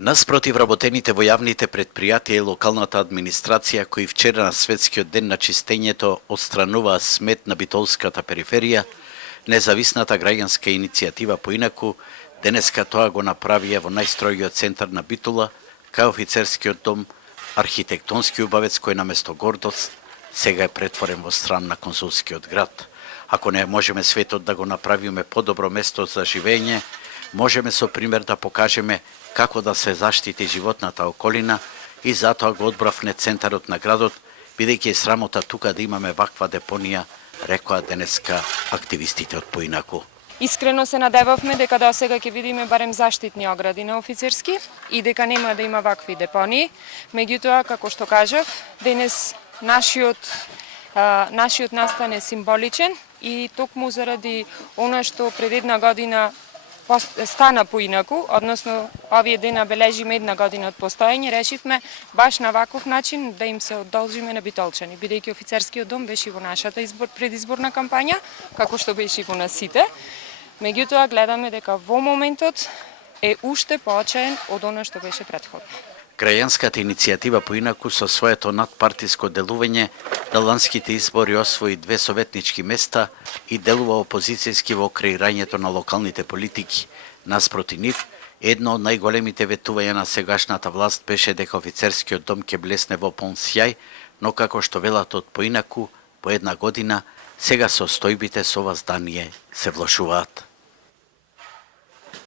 Наспротив работените во јавните предпријатија и локалната администрација кои вчера на Светскиот ден на чистењето отстрануваа смет на битолската периферија, независната граѓанска иницијатива Поинаку денеска тоа го направија во најстројиот центар на Битола, кај офицерскиот дом, архитектонски убавец кој наместо гордост сега е претворен во стран на консулскиот град. Ако не можеме светот да го направиме подобро место за живење, можеме со пример да покажеме како да се заштити животната околина и затоа го одбравме центарот на градот, бидејќи е срамота тука да имаме ваква депонија, рекоа денеска активистите од Поинаку. Искрено се надевавме дека до сега ќе видиме барем заштитни огради на офицерски и дека нема да има вакви депонии. Меѓутоа, како што кажав, денес нашиот настан е символичен и токму заради она што пред една година стана Поинаку, односно овие дена бележиме една година од постоење, решивме баш на ваков начин да им се одолжиме на битолчани, бидејќи офицерскиот дом беше во нашата предизборна кампања, како што беше во нас сите. Меѓутоа гледаме дека во моментот е уште поочаен од она што беше претходно. Граѓанската иницијатива Поинаку со своето надпартиско делување на ланските избори освои 2 советнички места и делува опозицијски во креирањето на локалните политики. Наспроти нив, едно од најголемите ветувања на сегашната власт беше дека офицерскиот дом ќе блесне во полн сјај, но како што велат од Поинаку, по една година, сега состојбите со ова здание се влошуваат.